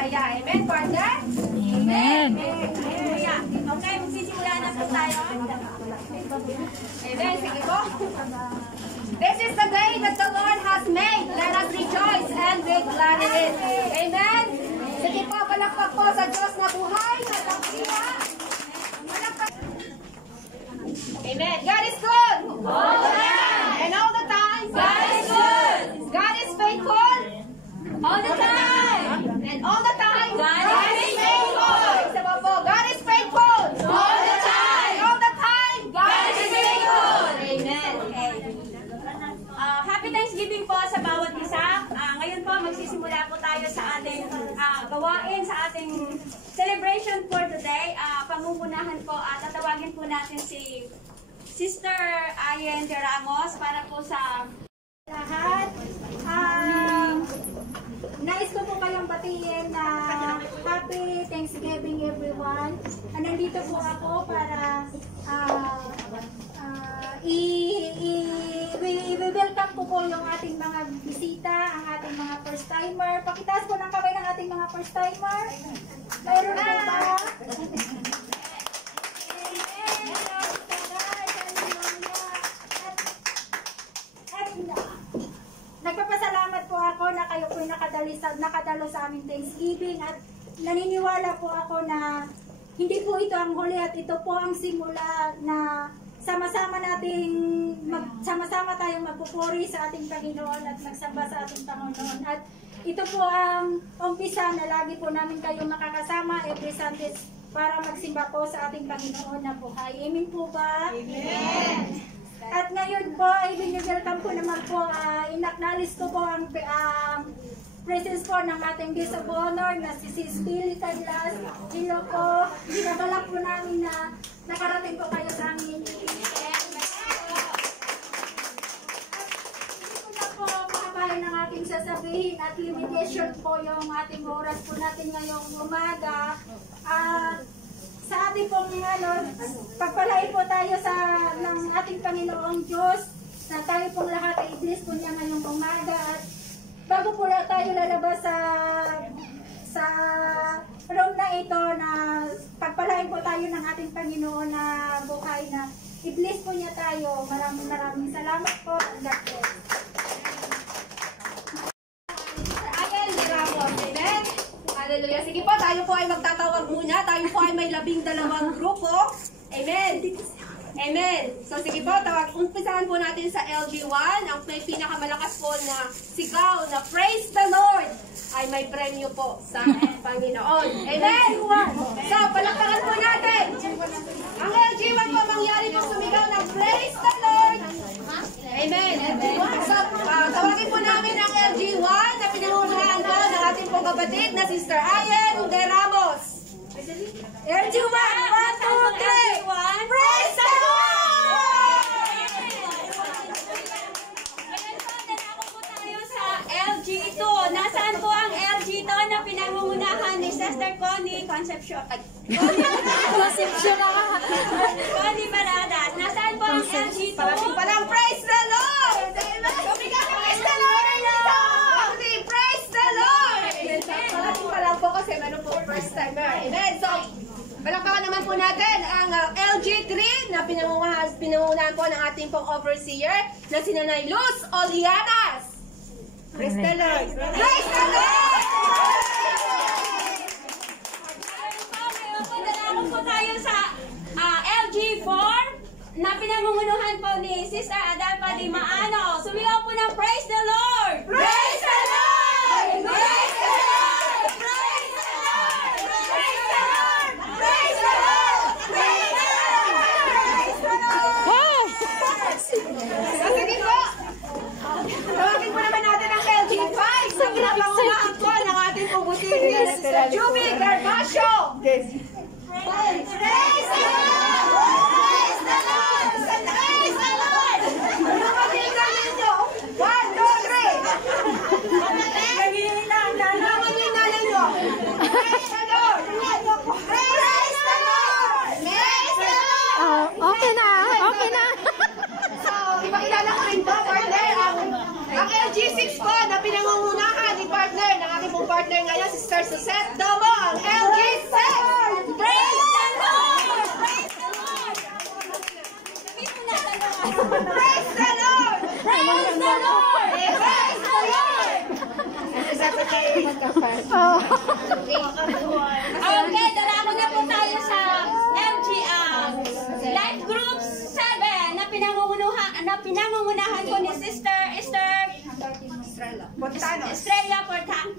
masaya. Amen, partner? Amen. Hallelujah. Okay, magsisimula na po tayo. Amen, sige po. This is the day that the Lord has made. Let us rejoice and be glad in it. Amen? Sige po, palakpak po sa Diyos na buhay, na takdiwa. Amen. God is good. All the time. And all the time. God is good. God is faithful. All the time. And all the time. God is faithful. Isa po, God is faithful. All the time. All the time. God is faithful. Amen. Happy Thanksgiving po sa bawat isa. Ngayon po, magsisimula po tayo sa ating gawain, sa ating celebration for today. Pangungunahan po, tatawagin po natin si Sister Ayen de Ramos para po sa lahat. Nais ko po kayong batiin na Happy Thanksgiving everyone. Nandito po ako para i-welcome ko po yung ating mga bisita, ang ating mga first timer. Pakitaas po ng kamay ng ating mga first timer. Mayroon po ba? Nagpapasalamat po ako na kayo po nakadalo sa aming Thanksgiving at naniniwala po ako na hindi po ito ang huli at ito po ang simula na sama-sama tayong magpupuri sa ating Panginoon at magsamba sa ating Panginoon. At ito po ang umpisa na lagi po namin kayong makakasama every Sunday para magsimba po sa ating Panginoon na buhay. Amen po ba? Amen! At ngayon po ay welcome po naman po, in-acknowledge ko po ang presence po ng ating guest of honor na si Sis Billy Taglas. Hello po, ginagalak po namin na nakarating po kayo sa amin. Hindi ko na po makabahin ng aking sasabihin at limitation po yung ating oras po natin ngayong umaga. Sa ating pong pagpalain po tayo ng ating Panginoong Diyos na tayo pong lahat ay i-bless po niya ngayong umaga. At bago po tayo lalabas sa room na ito na pagpalain po tayo ng ating Panginoon na buhay na i-bless po niya tayo. Maraming salamat po. God bless. Ayen de Ramos. Amen. Hallelujah. Sige po, tayo po ay magtatawag muna. Tayo po ay may 12 grupo. Amen. Amen. So sige po, umpisahan po natin sa LG1. Ang may pinakamalakas po na sigaw na Praise the Lord ay may premyo po sa Panginoon. Amen. So, palakpakan po natin. Ang LG1 po mangyari po sumigaw ng Praise the Lord. Amen. So, tawagin po namin ang LG1 na pinangungunahan po ng ating pong kapatid na Sister Ayen de Ramos. LG1, 1, 2, 3. Praise the Lord! Ngayon po, nanako po tayo sa LG2. Nasaan po ang LG2 na pinangungunahan ni Sister Connie Concepcion? Connie Maradas. Nasaan po ang LG2? Palang praise the Lord! Sumigaw ng praise the Lord! Praise the Lord! Parating pa lang po kasi meron po first timer. Amen. So, palakpakan naman po natin ang LG3 na pinangungunahan po ng ating pong overseer na si Nanay Luz Olianas. Praise the Lord! Praise the Lord! Nanako po tayo sa LG4 na pinangungunahan po ni Sister Adalpa Di Maano. Sumigaw po ng Praise the Lord! Praise the Lord! Praise the Lord! Praise the Lord! Praise the Lord! Praise the Lord! Praise the Lord! Sige po! Tawagin po naman natin ang LG5 sa pinapangunahan po ng ating pumutihin na Sister Juby Garbacio. Praise the Lord! Praise the Lord! Praise the Lord! Nakamaligan ninyo! 1, 2, 3! Nakamaligan ninyo! Praise the Lord! Praise the Lord! Praise the Lord! Okay na, okay na. So, ipakilala ko rin po, partner, ang LG6 po na pinangungunahan ni partner, ng aking pong partner partner ngayon, Sister Suzette Domong, LG6! Praise the Lord! Praise the Lord! Sabihin mo na sa Lord. Praise the Lord! Praise the Lord! Praise the Lord! Okay, dalako na po tayo sa MGM Life Group 7 na pinangungunahan po ni Sister Estrella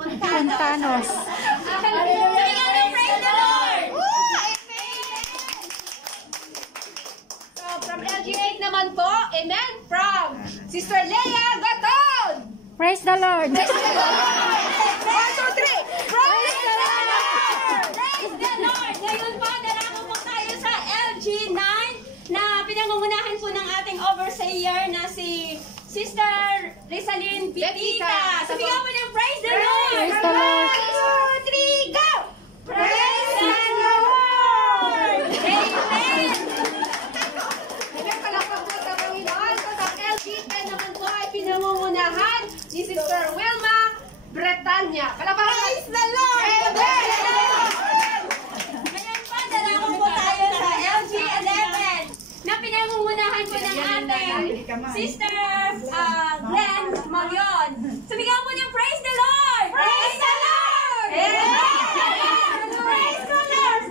Pontanos. Hallelujah! Praise the Lord! So, from LG8 naman po, amen, from Sister Leia Gaton! Praise the Lord. 1, 2, 3! Praise the Lord! Praise the Lord! Ngayon po, dalako po tayo sa LG9 na pinangungunahan po ng ating overseer na si Sister Rizalyn Pipita. Sabihan mo ng praise the Lord! Praise the Lord. 1, 2, 3, go! Praise the Lord! Amen! Amen, palakpak po sa Panginoon. So, sa LG10 naman po ay pinangungunahan ni Sister Wilma Bretanya. Palakpak! Praise the Lord! Ngayon po, dalako po tayo sa LG11 na pinangungunahan po ng ating Sister Glenn Marion. Sabihan po ng praise the Lord! Praise the Lord! Praise the Lord!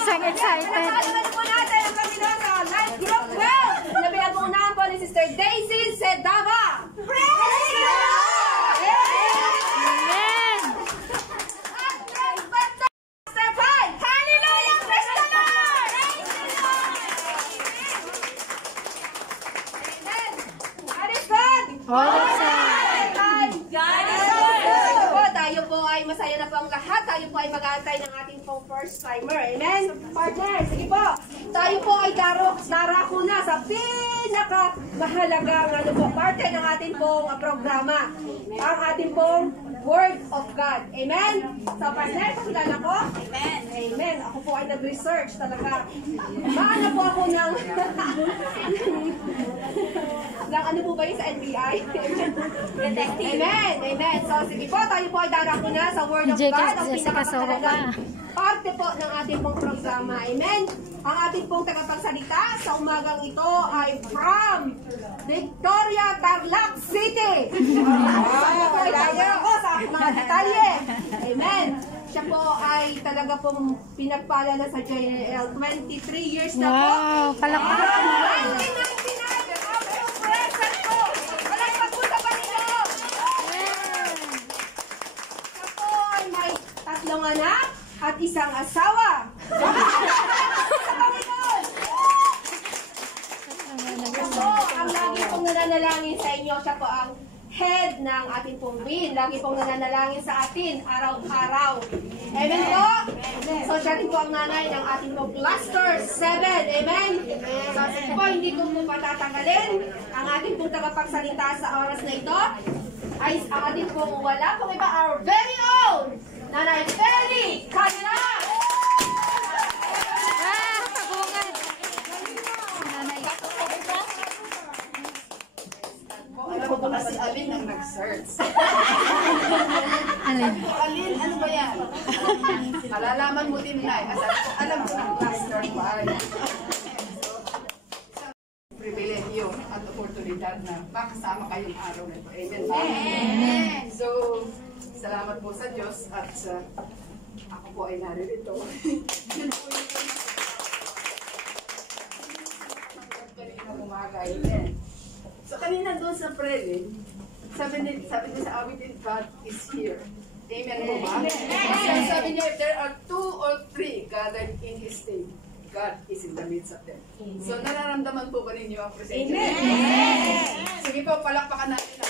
So excited. Kasalanan po natin ang Panginoon sa Life Group 12. Nabihan po naman po ni Sister Daisy Sedava. Praise the Lord! Amen. At praise Pastor Pan. Hallelujah! Praise the Lord! Praise the Lord! Amen! God is good! All the time. God is good! Ito po, tayo po ay masaya na po ang lahat. Tayo po ay mag-aantay ng ating pong first timer. Amen? Partner, sige po. Tayo po ay darako na sa pinakamahalagang parte ng ating pong programa. Ang ating pong Word of God. Amen? So, partner, kakilala ko? Amen. Amen. Ako po ay nag-research talaga. Maano po ako ng... ng ano po ba yun sa NBI? Detective. Amen. Amen. So, sige po, tayo po ay darako na sa Word of Jessica- God. Ang Jessica Soho pinakakalagang pa. parte po ng ating pong programa. Amen. Ang ating pong tagapagsalita sa umagang ito ay from Victoria, Tarlac City. Siya po ay tayo ako sa mga detalye. Amen. Siya po ay talaga pong pinagpala na sa JNL. 23 years na po. Wow, palakpakan. 1999. Ang present po. Palakpak po sa Panginoon. Siya po ay may 3 anak at 1 asawa. Sa Panginoon. Siya po ang lagi pong nananalangin sa inyo. Siya po ang head ng ating pong win. Lagi pong nananalangin sa atin araw-araw. Amen po? So siya rin po ang nanay ng ating pong cluster 7. Amen? So sige po, hindi ko po patatagalin. Ang ating pong tagapagsalita sa oras na ito ay ang ating pong wala pong iba, our very own Nanay Feli Canela! Ah, pagungan. Alam mo ba si Alin ang nag-search? Alin? Alin, ano ba yan? Malalaman mo din na. Alam ko ng cluster pa. Pribilehiyo at oportunidad na makasama kayong araw na ito. Amen ba? Amen. So, salamat po sa Diyos at ako po ay naririto. Yun po yung kanina umaga. Amen. So kanina doon sa prayer, sabi niya sa awitin, God is here. Amen po ba? Amen. Sabi niya, if there are 2 or 3 gathered in His name, God is in the midst of them. So nararamdaman po ba ninyo ang presensya? Amen. Sige po, palakpakan natin na.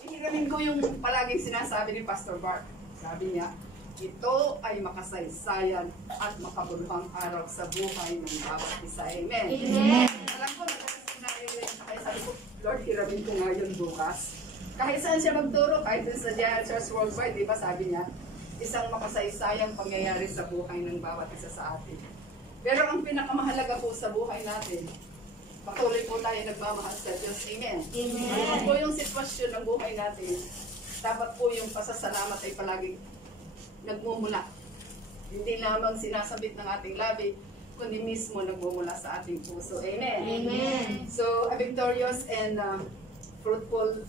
Hihiramin ko yung palaging sinasabi ni Pastor Bart. Sabi niya, ito ay makasaysayan at makabuluhang araw sa buhay ng bawat isa. Amen. Amen. Alam ko, kaya sabi ko, Lord, hiramin ko nga yun bukas. Kahit saan siya magturo, kahit sa Giant Church Worldwide, di ba sabi niya, isang makasaysayang pangyayari sa buhay ng bawat isa sa atin. Pero ang pinakamahalaga po sa buhay natin patuloy po tayo nagmamahal sa Diyos. Amen. Ano po yung sitwasyon ng buhay natin, dapat po yung pasasalamat ay palagi nagmumula. Hindi lamang sinasabit ng ating labi, kundi mismo nagmumula sa ating puso. Amen. Amen. So, a victorious and fruitful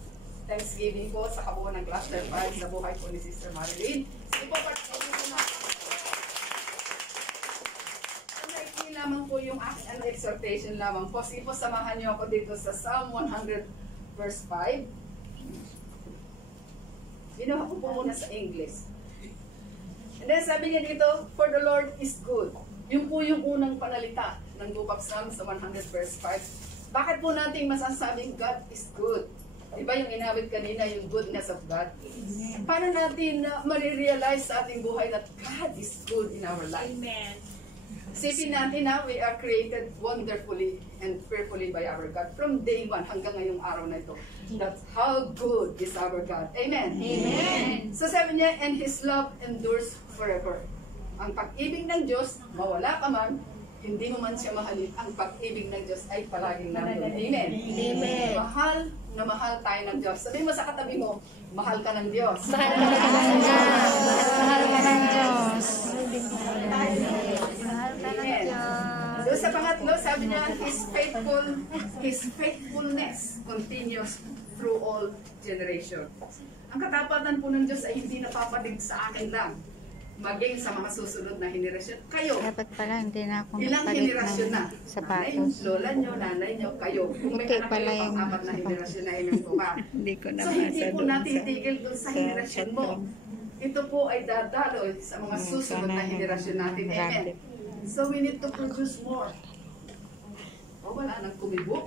Thanksgiving po sa kabuuan ng Cluster 5 sa buhay po ni Sister Marilyn. Sige po, participating po na. Hindi lamang po yung aking exhortation lamang po. Sige po, samahan niyo ako dito sa Psalm 100 verse 5. Ginawa ko po muna sa English. And then sabi niya dito, for the Lord is good. Yun po yung unang panalita ng Book of Psalms sa 100 verse 5. Bakit po natin masasabing God is good? Diba yung inawit kanina, yung goodness of God? Paano natin marirealize sa ating buhay that God is good in our life? Amen. Isipin natin na we are created wonderfully and fearfully by our God from day 1 hanggang ngayong araw na ito. That's how good is our God. Amen? Amen. So sabi niya, and His love endures forever. Ang pag-ibig ng Diyos, mawala ka man, hindi mo man siya mahalin, ang pag-ibig ng Diyos ay palaging nandun. Amen? Amen. Mahal na mahal tayo ng Diyos. Sabihin mo sa katabi mo, mahal ka ng Diyos. Mahal ka ng Diyos. Mahal ka ng Diyos. Mahal ka ng Amen. Diyos. So sa pangatlo, sabi niya, His faithfulness continues through all generations. Ang katapatan po ng Diyos ay hindi napapatig sa akin lang, maging sa mga susunod na henerasyon. Kayo, Dapat pala hindi na ako ilang magpalit henerasyon na? ng sapatos. Lola nyo, nanay nyo, kayo. Kung may Puti anak pala kayo, yung pang-apat na henerasyon na ilang po ba? Hindi ko So hindi po natin tigil dun sa henerasyon mo. chatron. Ito po ay dadaloy sa mga susunod na henerasyon natin. Amen. So we need to produce more. O wala nang kumibok.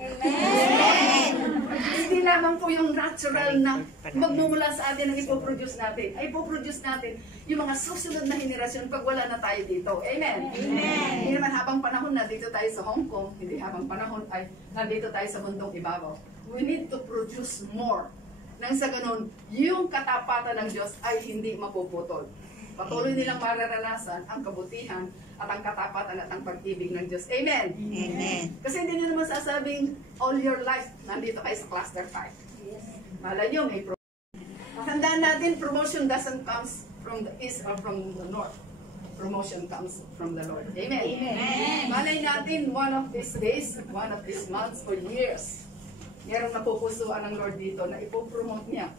Hindi lamang po yung natural na magmumula sa atin ang ipoproduce natin. Ay ipoproduce natin yung mga susunod na henerasyon pag wala na tayo dito. Amen. Hindi naman habang panahon na dito tayo sa Hong Kong, hindi habang panahon ay nandito tayo sa mundong ibabaw. We need to produce more. Nang sa ganun, yung katapatan ng Diyos ay hindi mapuputol. Patuloy nilang mararanasan ang kabutihan at ang katapatan at ang pag-ibig ng Diyos. Amen? Amen. Kasi hindi nyo naman sasabing all your life nandito kayo sa Cluster 5. Malay nyo, may tandaan natin, promotion doesn't come from the east or from the north. Promotion comes from the Lord. Amen? Amen. Malay natin, one of these days, one of these months or years, merong napupusuan ng Lord dito na ipopromote niya.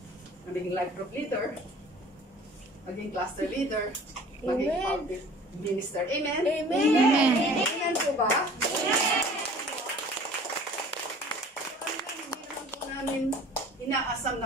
Maging life group leader, maging cluster leader, maging public minister. Amen? Amen. Amen po ba? Amen! Hindi naman po namin inaasam na